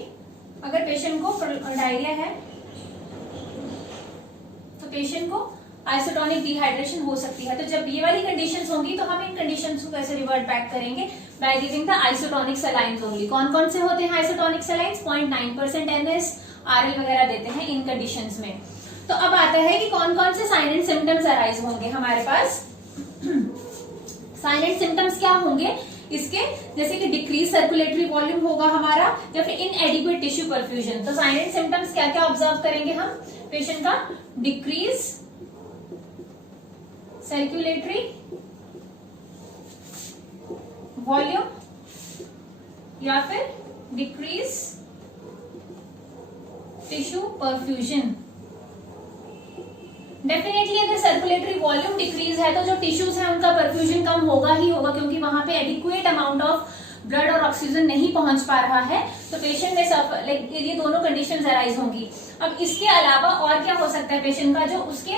अगर पेशेंट को डायरिया है तो पेशेंट को आइसोटोनिक डिहाइड्रेशन हो सकती है। तो जब ये वाली कंडीशंस होंगी तो हम इन कंडीशंस को कैसे रिवर्ट बैक करेंगे, by giving the isotonic salines only. कौन कौन से होते हैं आइसोटोनिक सलाइंस, 0.9% NS, RL वगैरह देते हैं इन कंडीशंस में। तो अब आता है कि कौन कौन से साइन एंड सिम्टम्स अराइज होंगे हमारे पास। साइन एंड सिम्टम्स क्या होंगे इसके, जैसे कि डिक्रीज सर्कुलेटरी वॉल्यूम होगा हमारा, या फिर इनएडिक्वेट टिश्यू परफ्यूजन। तो साइन एंड सिम्टम्स क्या क्या ऑब्जर्व करेंगे हम पेशेंट का, डिक्रीज सर्कुलेटरी वॉल्यूम या फिर डिक्रीज टिश्यू परफ्यूजन। डेफिनेटली अगर सर्कुलेटरी वॉल्यूम डिक्रीज है तो जो टिश्यूज है उनका परफ्यूजन कम होगा ही होगा, क्योंकि वहां पे एडिक्वेट अमाउंट ऑफ ब्लड और ऑक्सीजन नहीं पहुंच पा रहा है, तो पेशेंट में सफर, लाइक ये दोनों कंडीशंस अराइज होंगी। अब इसके अलावा और क्या हो सकता है पेशेंट का, जो उसके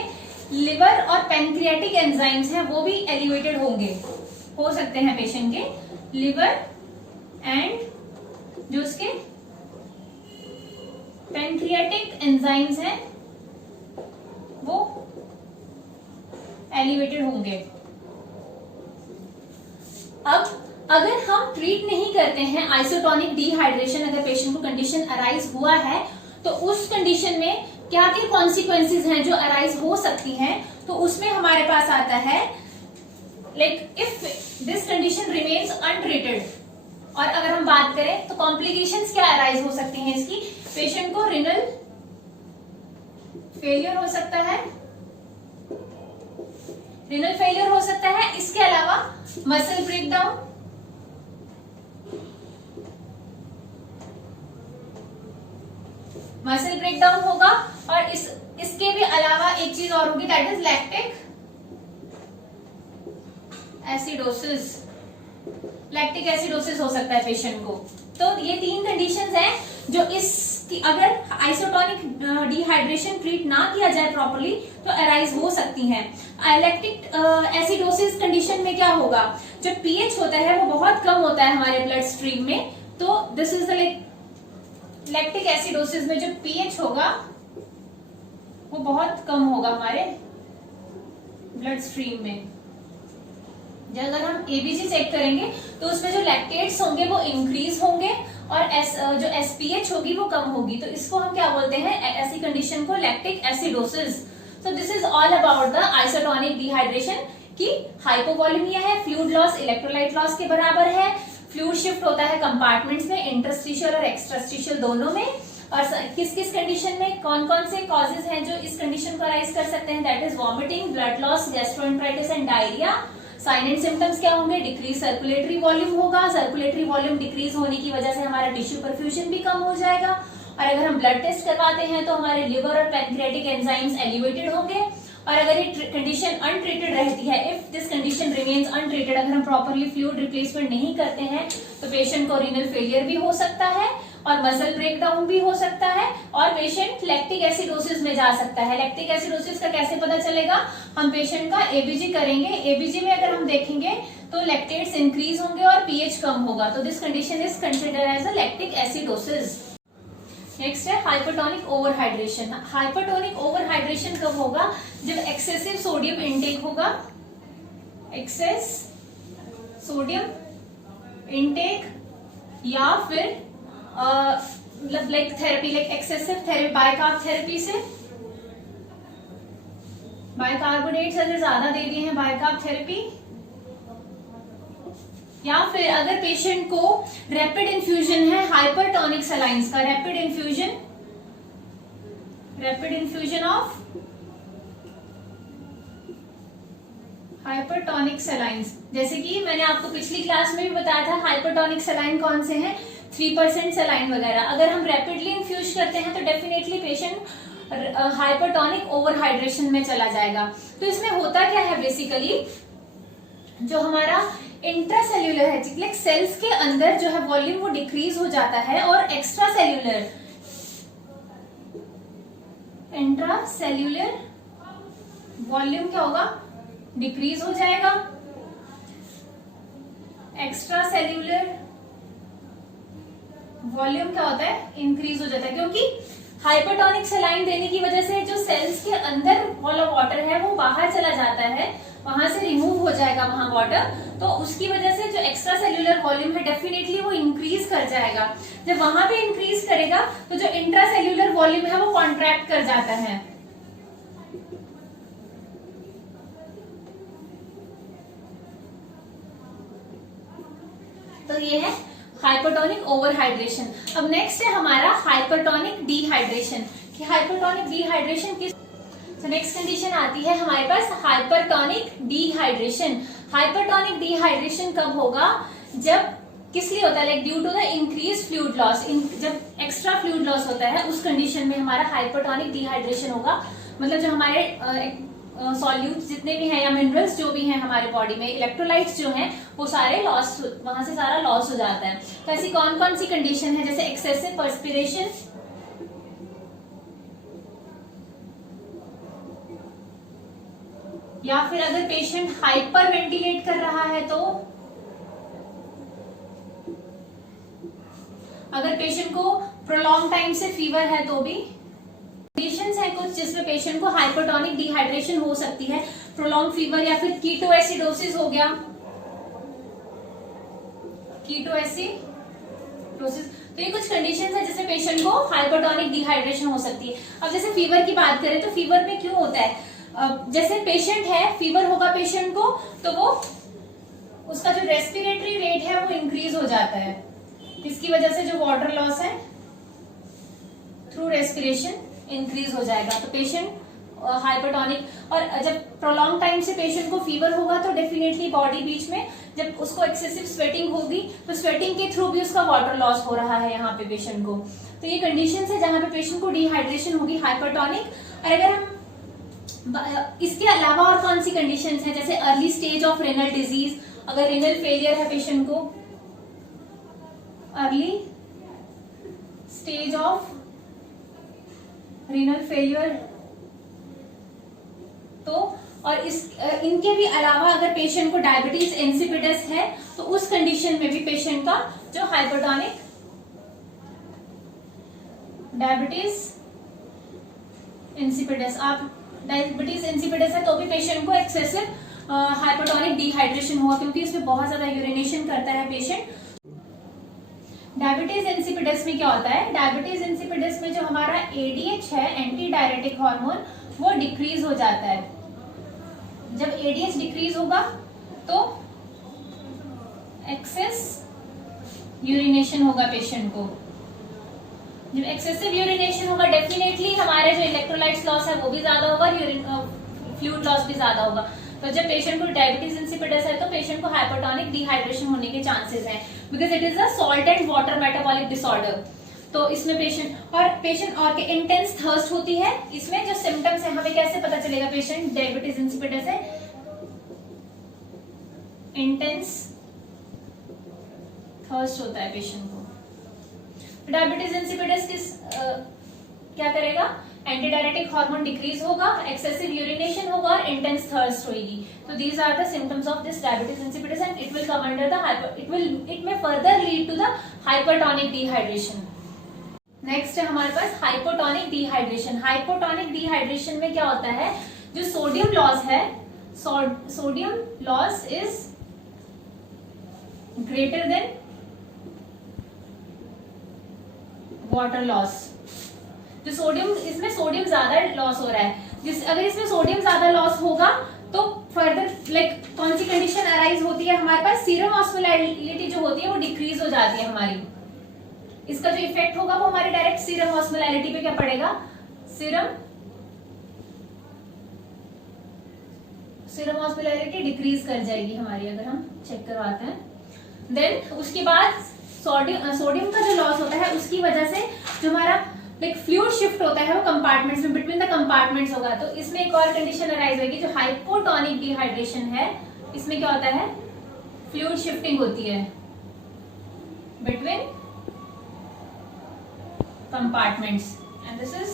लिवर और पैनक्रियाटिक एंजाइम्स हैं वो भी एलिवेटेड होंगे, हो सकते हैं पेशेंट के लिवर एंड जो उसके पैनक्रियाटिक एंजाइम्स हैं वो एलिवेटेड होंगे। अब अगर हम ट्रीट नहीं करते हैं आइसोटोनिक डिहाइड्रेशन, अगर पेशेंट को कंडीशन अराइज हुआ है तो उस कंडीशन में क्या क्या कॉन्सिक्वेंसेज हैं जो अराइज हो सकती हैं, तो उसमें हमारे पास आता है like if this condition remains untreated. और अगर हम बात करें तो कॉम्प्लिकेशंस क्या अराइज हो सकती हैं इसकी, पेशेंट को रिनल फेलियर हो सकता है, रिनल फेलियर हो सकता है। इसके अलावा मसल ब्रेकडाउन, मसल ब्रेकडाउन होगा। और इसके भी अलावा एक चीज और होगी, that is lactic acidosis. Lactic acidosis हो सकता है पेशेंट को। तो ये तीन कंडीशंस हैं जो इसकी अगर आइसोटोनिक डिहाइड्रेशन ट्रीट ना किया जाए प्रॉपर्ली तो अराइज हो सकती हैं। लैक्टिक एसिडोसिस कंडीशन में क्या होगा, जो पीएच होता है वो बहुत कम होता है हमारे ब्लड स्ट्रीम में, तो this is the lactic acidosis में जो पीएच होगा वो बहुत कम होगा हमारे ब्लड स्ट्रीम में। जब अगर हम एबीसी चेक करेंगे तो उसमें जो लैक्टेट्स होंगे वो इंक्रीज होंगे और जो एसपीएच होगी वो कम होगी, तो इसको हम क्या बोलते हैं, ऐसी कंडीशन को lactic acidosis. So this is all about the isotonic dehydration की हाइपोवॉल्यूमिया है, फ्लूइड लॉस इलेक्ट्रोलाइट लॉस के बराबर है, फ्लूइड शिफ्ट होता है कंपार्टमेंट्स में, इंटरस्टिशियल और एक्स्ट्रास्टिशियल दोनों में, और किस किस कंडीशन में कौन कौन से कॉजेज हैं जो इस कंडीशन को अराइज कर सकते हैं, that is vomiting, blood loss, gastroenteritis and diarrhoea. Sign and symptoms क्या होंगे, डिक्रीज सर्कुलेटरी वॉल्यूम होगा, सर्कुलेटरी वॉल्यूम डिक्रीज होने की वजह से हमारा टिश्यू परफ्यूजन भी कम हो जाएगा, और अगर हम ब्लड टेस्ट करवाते हैं तो हमारे लिवर और पैनक्रियाटिक एंजाइम्स एलिवेटेड होंगे। और अगर ये कंडीशन अनट्रीटेड रहती है, if this condition remains untreated, अगर हम प्रॉपरली फ्लूइड रिप्लेसमेंट नहीं करते हैं तो पेशेंट को रीनल फेलियर भी हो सकता है, और मसल ब्रेकडाउन भी हो सकता है और पेशेंट लैक्टिक एसिडोसिस में जा सकता है। लैक्टिक एसिडोसिस का कैसे पता चलेगा? हम पेशेंट का एबीजी करेंगे, एबीजी में अगर हम देखेंगे तो लैक्टेट्स इंक्रीज होंगे और पीएच कम होगा, तो this condition is considered as a lactic acidosis. Next है हाइपरटोनिक ओवरहाइड्रेशन। हाइपरटोनिक ओवरहाइड्रेशन कब होगा? जब एक्सेसिव सोडियम इनटेक होगा, एक्सेस सोडियम इनटेक, या फिर like therapy, like excessive therapy, bicarb therapy से, बाइकार्बोनेट्स अगर ज्यादा दे दिए हैं बाइकार्ब थेरेपी, या फिर अगर पेशेंट को रैपिड इन्फ्यूजन है हाइपरटोनिक सलाइंस का, रैपिड इन्फ्यूजन ऑफ हाइपरटोनिक सलाइंस, जैसे कि मैंने आपको पिछली क्लास में भी बताया था हाइपरटोनिक सलाइन कौन से हैं, 3% सलाइन वगैरह। अगर हम रैपिडली इन्फ्यूज करते हैं तो डेफिनेटली पेशेंट हाइपरटोनिक ओवरहाइड्रेशन में चला जाएगा। तो इसमें होता क्या है, बेसिकली जो हमारा इंट्रासेल्यूलर है, लाइक सेल्स के अंदर जो है वॉल्यूम वो डिक्रीज हो जाता है, और एक्स्ट्रा सेल्यूलर, इंट्रासेल्यूलर वॉल्यूम क्या होगा, डिक्रीज हो जाएगा, एक्स्ट्रा सेल्यूलर वॉल्यूम क्या होता है, इंक्रीज हो जाता है, क्योंकि हाइपरटोनिक सलाइन देने की वजह से जो सेल्स के अंदर वाला वाटर है वो बाहर चला जाता है, वहां से रिमूव हो जाएगा वहां वाटर, तो उसकी वजह से जो एक्स्ट्रा सेल्यूलर वॉल्यूम है डेफिनेटली वो इंक्रीज कर जाएगा। जब वहां पे इंक्रीज करेगा तो जो इंट्रा सेल्यूलर वॉल्यूम है वो कॉन्ट्रैक्ट कर जाता है। तो ये है हाइपरटोनिक ओवरहाइड्रेशन। अब नेक्स्ट है हमारा हाइपरटोनिक डिहाइड्रेशन, कि हाइपरटोनिक डिहाइड्रेशन किस, तो नेक्स्ट कंडीशन आती है हमारे पास हाइपरटोनिक डिहाइड्रेशन। हाइपरटोनिक डिहाइड्रेशन कब होगा? जब किस लिए होता है, like due to the increase fluid loss, जब एक्स्ट्रा फ्लूइड लॉस होता है उस कंडीशन में हमारा हाइपरटोनिक डिहाइड्रेशन होगा। मतलब जो हमारे सॉल्यूट्स जितने भी हैं या मिनरल्स जो भी हैं हमारे बॉडी में, इलेक्ट्रोलाइट्स जो हैं वो सारे लॉस, वहां से सारा लॉस हो जाता है। तो ऐसी कौन कौन सी कंडीशन है, जैसे एक्सेसिव पर्सपिरेशन, या फिर अगर पेशेंट हाइपर वेंटिलेट कर रहा है तो, अगर पेशेंट को प्रोलॉन्ग टाइम से फीवर है तो भी कंडीशंस है कुछ जिसमें पेशेंट को हाइपरटोनिक डिहाइड्रेशन हो सकती है, प्रोलॉन्ग फीवर, या फिर कीटोएसिडोसिस हो गया, कीटोएसिडोसिस। तो ये कुछ कंडीशंस है जिससे पेशेंट को हाइपरटोनिक डिहाइड्रेशन हो सकती है। अब जैसे फीवर की बात करें तो फीवर में क्यों होता है, जैसे पेशेंट है, फीवर होगा पेशेंट को तो वो उसका जो रेस्पिरेटरी रेट है वो इंक्रीज हो जाता है, इसकी वजह से जो वाटर लॉस है थ्रू रेस्पिरेशन इंक्रीज हो जाएगा। तो पेशेंट हाइपरटोनिक, और जब प्रोलॉन्ग टाइम से पेशेंट को फीवर होगा तो डेफिनेटली बॉडी बीच में जब उसको एक्सेसिव स्वेटिंग होगी तो स्वेटिंग के थ्रू भी उसका वाटर लॉस हो रहा है यहाँ पे पेशेंट को। तो ये कंडीशंस है जहां पे पेशेंट को डिहाइड्रेशन होगी हाइपरटोनिक। और अगर हम इसके अलावा और कौन सी कंडीशंस हैं, जैसे early stage of renal disease, अगर रेनल फेलियर है पेशेंट को, early stage of renal failure, तो और इनके भी अलावा अगर पेशेंट को डायबिटीज इंसिपिडस है तो उस कंडीशन में भी पेशेंट का जो हाइपरटोनिक डायबिटीज इंसिपिडस, आप डायबिटीज इंसिपिडस है तो भी पेशेंट को एक्सेसिव हाइपरटोनिक डिहाइड्रेशन हुआ, क्योंकि इसमें बहुत ज्यादा यूरिनेशन करता है पेशेंट। डायबिटीज इंसिपिडस में क्या होता है, डायबिटीज इंसिपिडस में जो हमारा एडीएच है, एंटी डायरेटिक हार्मोन, वो डिक्रीज हो जाता है। जब एडीएच डिक्रीज होगा तो एक्सेस यूरिनेशन होगा पेशेंट को। जब एक्सेसिव यूरिनेशन होगा डेफिनेटली हमारे जो इलेक्ट्रोलाइट्स लॉस है वो भी ज्यादा होगा, फ्लूइड लॉस भी ज्यादा होगा। तो जब पेशेंट को डायबिटीज इंसिपिडस है तो पेशेंट को हाइपरटोनिक डिहाइड्रेशन होने के चांसेस हैं, because it is a salt and water metabolic disorder. तो इसमें पेशेंट और के इंटेंस थर्स्ट होती है। इसमें जो सिम्टम्स है हमें कैसे पता चलेगा पेशेंट डायबिटीज इंसिपिडस है, इंटेंस थर्स्ट होता है पेशेंट को। डायबिटीज इंसिपिडस क्या करेगा, एंटी डायरेटिक हार्मोन डिक्रीज होगा, एक्सेसिव यूरिनेशन होगा और इंटेंस थर्स्ट होगी। तो these are the symptoms of this diabetes insipidus and it will come under the it may further lead to the hypertonic dehydration. Next है हमारे पास हाइपोटोनिक डिहाइड्रेशन। हाइपोटोनिक डिहाइड्रेशन में क्या होता है, जो सोडियम लॉस है, sodium loss is greater than water loss. जो सोडियम, इसमें सोडियम ज्यादा लॉस हो रहा है, अगर इसमें सोडियम ज्यादा लॉस होगा तो फर्दर लाइक कौन सी कंडीशन अराइज होती है हमारे पास, सीरम ऑस्मोलैरिटी जो होती है वो डिक्रीज हो जाती है हमारी। इसका जो इफेक्ट होगा वो हमारे डायरेक्ट सीरम ऑस्मोलैरिटी पे क्या पड़ेगा, सीरम ऑस्मोलैरिटी डिक्रीज कर जाएगी हमारी, अगर हम चेक करवाते हैं। देन उसके बाद सोडियम का जो लॉस होता है उसकी वजह से जो हमारा लाइक फ्लूइड शिफ्ट होता है वो कंपार्टमेंट्स में, बिटवीन द कंपार्टमेंट्स होगा। तो इसमें एक और कंडीशन अराइज होगी, जो हाइपोटोनिक डिहाइड्रेशन है, इसमें क्या होता है, फ्लूइड शिफ्टिंग होती है between compartments and this is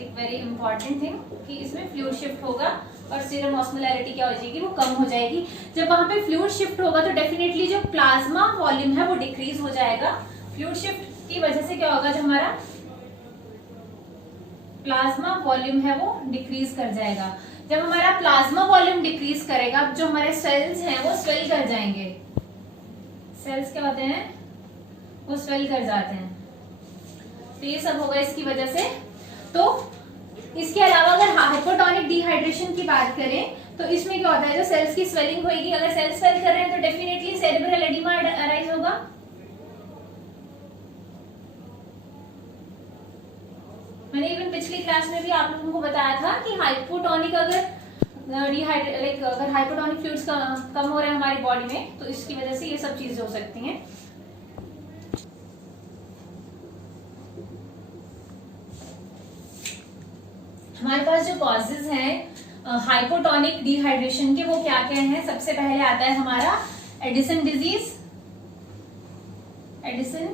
एक वेरी इंपॉर्टेंट थिंग कि इसमें फ्लूइड शिफ्ट होगा और सीरम ऑस्मोलैरिटी क्या हो जाएगी, वो कम हो जाएगी। जब वहां पे फ्लूइड शिफ्ट होगा तो डेफिनेटली जो प्लाज्मा वॉल्यूम है वो डिक्रीज हो जाएगा। फ्लूइड शिफ्ट की वजह से क्या होगा, जो हमारा प्लाज्मा वॉल्यूम है वो डिक्रीज कर जाएगा। जब हमारा प्लाज्मा वॉल्यूम डिक्रीज करेगा, जो हमारे सेल्स हैं वो स्वेल कर जाएंगे। सेल्स क्या होते हैं, वो स्वेल कर जाते हैं। तो ये सब होगा इसकी वजह से। तो इसके अलावा अगर हाइपोटोनिक डिहाइड्रेशन की बात करें तो इसमें क्या होता है, जो सेल्स की स्वेलिंग होगी, अगर सेल्स स्वेल कर रहे हैं तो डेफिनेटली सेरेब्रल एडिमा अराइज होगा। मैंने इवन पिछली क्लास में भी आप लोगों को बताया था कि हाइपोटोनिक अगर अगर हाइपोटोनिक फ्लूइड्स कम हो रहे हैं हमारी बॉडी में तो इसकी वजह से ये सब चीजें हो सकती हैं। हमारे पास जो कॉजेज हैं हाइपोटोनिक डिहाइड्रेशन के, वो क्या क्या हैं। सबसे पहले आता है हमारा एडिसन डिजीज। एडिसन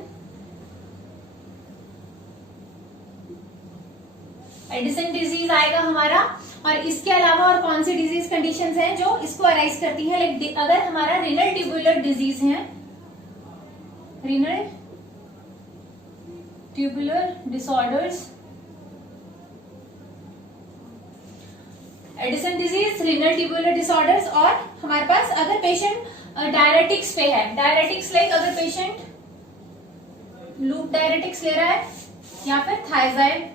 डिजीज आएगा हमारा। और इसके अलावा और कौन सी डिजीज कंडीशंस हैं जो इसको अराइज करती हैं, लाइक अगर हमारा रीनल ट्यूबुलर डिजीज है, renal tubular disorders, Addison disease, renal tubular disorders. और हमारे पास अगर पेशेंट डायरेटिक्स पे है, डायरेटिक्स लाइक अगर पेशेंट लूप डायरेटिक्स ले रहा है या फिर थायजाइड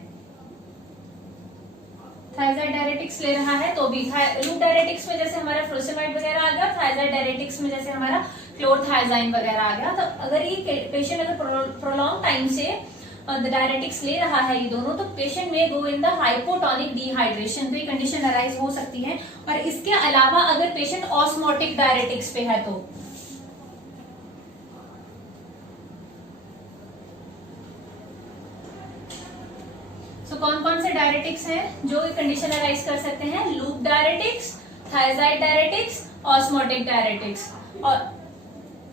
डायरेटिक्स ले रहा है, तो भी लूप डायरेटिक्स में जैसे हमारा फ्रोसेमाइड वगैरह आ गया, थायजाइड डायरेटिक्स में जैसे हमारा क्लोरथायजाइन वगैरह आ गया। तो अगर ये पेशेंट अगर प्रोलॉन्ग टाइम से डायरेटिक्स ले रहा है ये दोनों, तो पेशेंट में गो इन द हाइपोटोनिक डिहाइड्रेशन। तो ये कंडीशन अराइज हो सकती है। और इसके अलावा अगर पेशेंट ऑस्मोटिक डायरेटिक्स पे है तो कौन कौन से डायरेटिक्स हैं जो कंडीशन अराइज कर सकते हैं, loop diuretics, thiazide diuretics, osmotic diuretics. और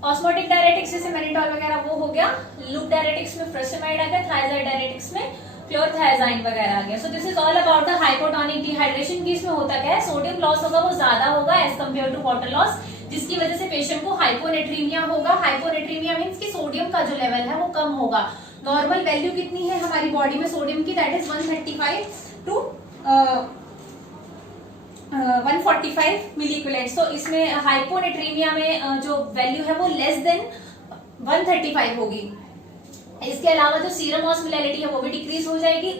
ऑस्मोटिक डायरेटिक्स जैसे मैनिटॉल वगैरह वो हो गया, लूप डायरेटिक्स में फ्रोसेमाइड आ गया, थायजाइड डायरेटिक्स में क्लोरथायजाइन वगैरह आ गया। सो this is all about the hypotonic dehydration की। इसमें होता क्या है, सोडियम लॉस होगा वो ज्यादा होगा as compare to water loss, जिसकी वजह से पेशेंट को हाइपोनेट्रीमिया होगा। हाइपोनेट्रीमिया मीन्स कि सोडियम का जो लेवल है वो कम होगा। नॉर्मल वैल्यू कितनी है हमारी बॉडी में सोडियम की, दैट इज 135 टू 145 मिलीक्यूलेट्स। तो इसमें हाइपोनेट्रीमिया में जो वैल्यू है वो लेस देन 135 होगी। इसके अलावा जो सीरम ऑस्मोलैरिटी है वो भी डिक्रीज हो जाएगी।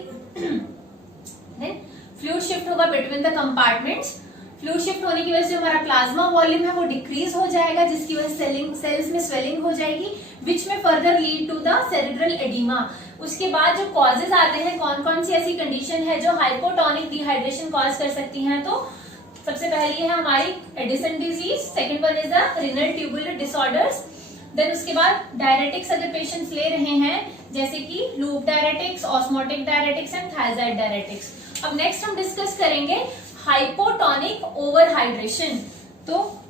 देन फ्लूइड शिफ्ट होगा between the compartments. Fluid shift होने की वजह से हमारा प्लाज्मा वॉल्यूम है वो डिक्रीज हो जाएगा, जिसकी वजह से सेल्स में स्वेलिंग हो जाएगी, विच में further lead to the cerebral oedema. उसके बाद जो कॉजेज आते हैं, कौन कौन सी ऐसी कंडीशन है जो हाइपोटोनिक डिहाइड्रेशन कॉज कर सकती हैं, तो सबसे पहली है हमारी Addison disease, second one is the renal tubular disorders. Then उसके बाद डायरेटिक्स अगर पेशेंट्स ले रहे हैं जैसे कि loop diuretics, osmotic diuretics and thiazide diuretics. अब नेक्स्ट हम डिस्कस करेंगे हाइपोटोनिक ओवरहाइड्रेशन। तो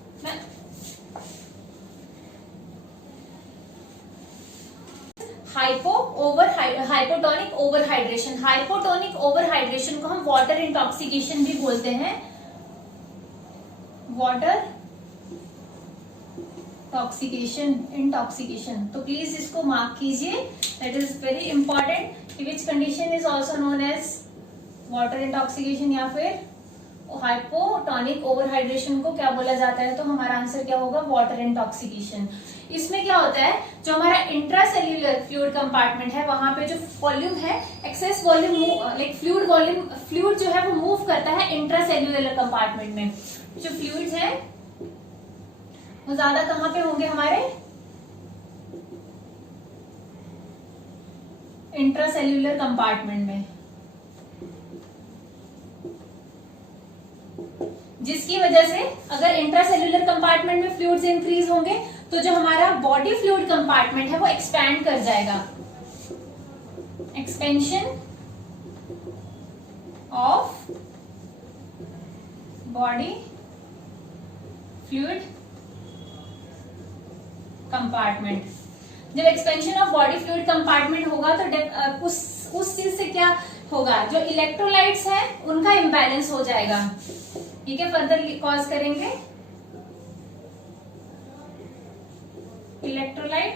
हाइपोटोनिक ओवरहाइड्रेशन। हाइपोटोनिक ओवरहाइड्रेशन को हम वाटर इंटॉक्सिकेशन भी बोलते हैं, वाटर इंटॉक्सिकेशन। तो प्लीज इसको मार्क कीजिए, that is very important. Which condition is also known as water intoxication या फिर हाइपोटोनिक ओवरहाइड्रेशन को क्या बोला जाता है? तो हमारा आंसर क्या होगा? Water intoxication. इसमें क्या होता है, जो हमारा इंट्रासेल्यूलर फ्लूइड कंपार्टमेंट है वहां पे जो वॉल्यूम है, एक्सेस वॉल्यूम, लाइक फ्लूइड जो है वो मूव करता है इंट्रासेल्यूलर कंपार्टमेंट में। जो फ्लूइड्स है वो ज्यादा कहां पे होंगे? हमारे इंट्रासेल्यूलर कंपार्टमेंट में, जिसकी वजह से अगर इंट्रासेल्यूलर कंपार्टमेंट में फ्लूइड्स इंक्रीज होंगे तो जो हमारा बॉडी फ्लूइड कंपार्टमेंट है वो एक्सपैंड कर जाएगा। Expansion of body fluid compartment. जब expansion of body fluid compartment होगा तो उस चीज से क्या होगा? जो इलेक्ट्रोलाइट्स है उनका इंबैलेंस हो जाएगा। ठीक है, फर्दर कॉज करेंगे इलेक्ट्रोलाइट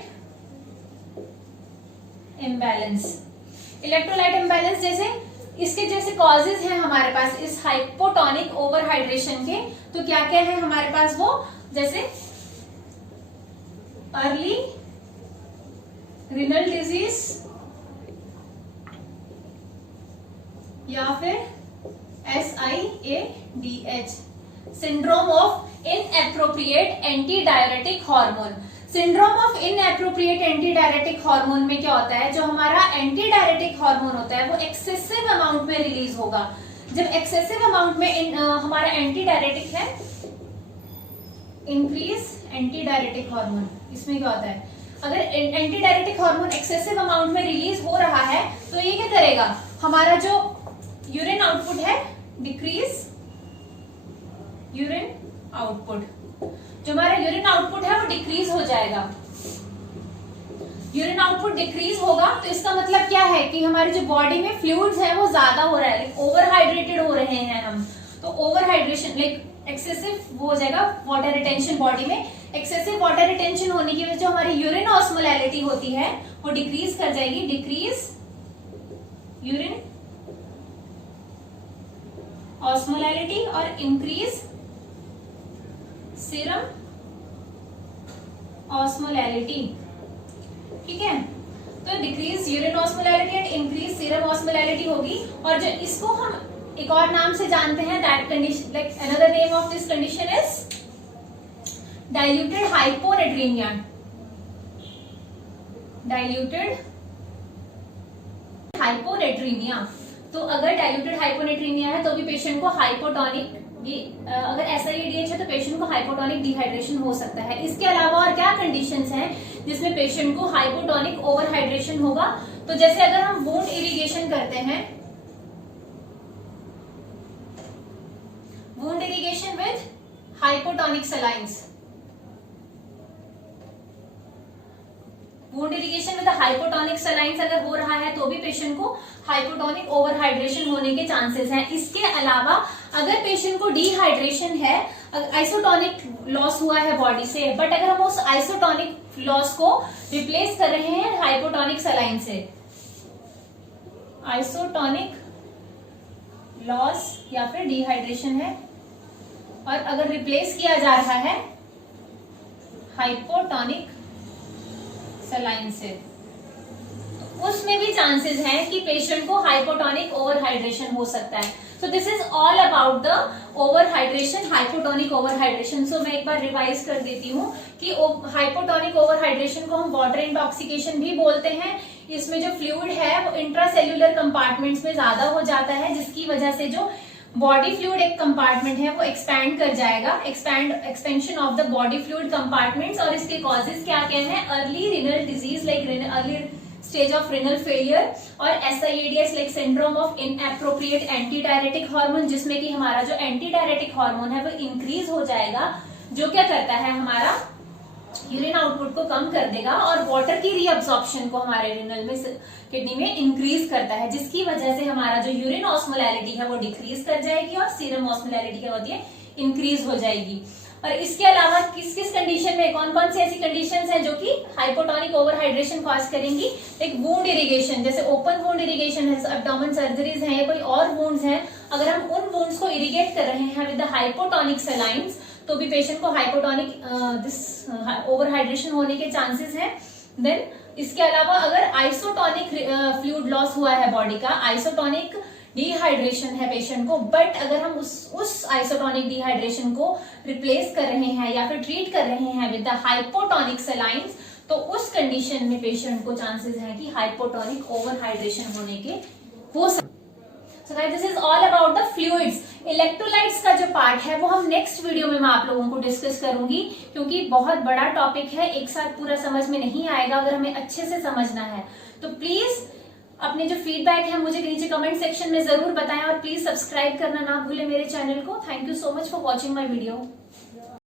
इम्बैलेंस। इलेक्ट्रोलाइट इम्बैलेंस जैसे इसके जैसे कॉजेज हैं हमारे पास इस हाइपोटोनिक ओवरहाइड्रेशन के, तो क्या क्या है हमारे पास? वो जैसे अर्ली रिनल डिजीज या फिर SIADH, syndrome of inappropriate anti diuretic hormone. Syndrome of inappropriate anti diuretic hormone में क्या होता है? जो हमारा एंटी डायरेटिक हार्मोन होता है वो एक्सेसिव अमाउंट में रिलीज होगा। जब एक्सेसिव अमाउंट में हमारा एंटी डायरेटिक है, इंक्रीज एंटी डायरेटिक हार्मोन, इसमें क्या होता है? अगर anti diuretic hormone excessive amount में रिलीज हो रहा है तो ये क्या करेगा? हमारा जो यूरिन आउटपुट है, डिक्रीज यूरिन आउटपुट, जो हमारा यूरिन आउटपुट है वो डिक्रीज हो जाएगा। यूरिन आउटपुट डिक्रीज होगा तो इसका मतलब क्या है कि हमारी जो बॉडी में फ्लूइड्स है वो ज्यादा हो रहा है, ओवरहाइड्रेटेड हो रहे हैं हम। तो ओवरहाइड्रेशन लाइक एक्सेसिव हो जाएगा वाटर रिटेंशन, बॉडी में एक्सेसिव वाटर रिटेंशन होने की वजह से जो हमारी यूरिन ऑस्मोलैलिटी होती है वो डिक्रीज कर जाएगी। डिक्रीज यूरिन ऑस्मोलैलिटी और इंक्रीज सीरम ऑस्मोलैलिटी। ठीक है, तो decrease urine osmolality and increase serum osmolality होगी। और जो इसको हम एक और नाम से जानते हैं, that condition, like another name of this condition is diluted hyponatraemia. Diluted hyponatraemia. तो अगर डाइल्यूटेड हाइपोनेट्रीमिया है तो भी पेशेंट को हाइपोटोनिक, अगर SIADH है तो पेशेंट को हाइपोटोनिक डिहाइड्रेशन हो सकता है। इसके अलावा और क्या कंडीशंस हैं जिसमें पेशेंट को हाइपोटोनिक ओवरहाइड्रेशन होगा? तो जैसे अगर हम वुंड इरिगेशन करते हैं, wound irrigation with hypotonic salines, wound irrigation with hypotonic salines अगर हो रहा है तो भी पेशेंट को हाइपोटोनिक ओवरहाइड्रेशन होने के चांसेस हैं। इसके अलावा अगर पेशेंट को डिहाइड्रेशन है, आइसोटोनिक लॉस हुआ है बॉडी से, बट अगर हम उस आइसोटोनिक लॉस को रिप्लेस कर रहे हैं हाइपोटोनिक सलाइन से, आइसोटोनिक लॉस या फिर डिहाइड्रेशन है और अगर रिप्लेस किया जा रहा है हाइपोटोनिक सलाइन से, तो उसमें भी चांसेस हैं कि पेशेंट को हाइपोटोनिक ओवरहाइड्रेशन हो सकता है। So this is all about the overhydration, hypotonic overhydration. So मैं एक बार रिवाइज कर देती हूँ कि हाइपोटोनिक ओवरहाइड्रेशन को हम वाटर इंटॉक्सिकेशन भी बोलते हैं। इसमें जो फ्लूइड है वो इंट्रासेल्यूलर कंपार्टमेंट्स में ज्यादा हो जाता है, जिसकी वजह से जो बॉडी फ्लूइड एक कंपार्टमेंट है वो एक्सपैंड कर जाएगा, expansion of the body fluid compartments. और इसके कॉजेज क्या क्या हैं? Early renal disease like early stage of renal failure, और SIADH like syndrome of inappropriate anti diuretic hormone, जिसमें कि हमारा जो एंटी डायरेटिक हार्मोन है वो इंक्रीज हो जाएगा, जो क्या करता है हमारा यूरिन आउटपुट को कम कर देगा और वाटर की रीअब्सॉर्प्शन को हमारे रिनल में किडनी में इंक्रीज करता है, जिसकी वजह से हमारा जो यूरिन ऑस्मोलैरिटी है वो डिक्रीज कर जाएगी और सीरम ऑस्मोलैरिटी क्या होती है, इंक्रीज हो जाएगी। और इसके अलावा किस किस कंडीशन में, कौन कौन सी ऐसी कंडीशंस हैं जो कि हाइपोटोनिक ओवरहाइड्रेशन कॉज करेंगी, एक वुंड इरिगेशन, जैसे ओपन वुंड इरिगेशन है, अब्डोमेन सर्जरीज हैं, कोई और वुंड्स हैं, अगर हम उन वुंड्स को इरिगेट कर रहे हैं विद द हाइपोटोनिक सलाइंस तो भी पेशेंट को हाइपोटोनिक दिस ओवरहाइड्रेशन होने के चांसेस हैं। देन इसके अलावा अगर आइसोटोनिक फ्लूइड लॉस हुआ है बॉडी का, आइसोटोनिक डिहाइड्रेशन है पेशेंट को, बट अगर हम उस आइसोटोनिक डिहाइड्रेशन को रिप्लेस कर रहे हैं या फिर ट्रीट कर रहे हैं विद द हाइपोटोनिक सलाइंस, तो उस कंडीशन में पेशेंट को चांसेस है कि हाइपोटोनिक ओवरहाइड्रेशन होने के हो सकते। So guys, this is all about the fluids. Electrolytes का जो पार्ट है वो हम नेक्स्ट वीडियो में मैं आप लोगों को डिस्कस करूंगी, क्योंकि बहुत बड़ा टॉपिक है, एक साथ पूरा समझ में नहीं आएगा अगर हमें अच्छे से समझना है। तो प्लीज अपने जो फीडबैक है मुझे नीचे कमेंट सेक्शन में जरूर बताएं और प्लीज सब्सक्राइब करना ना भूलें मेरे चैनल को। Thank you so much for watching my video.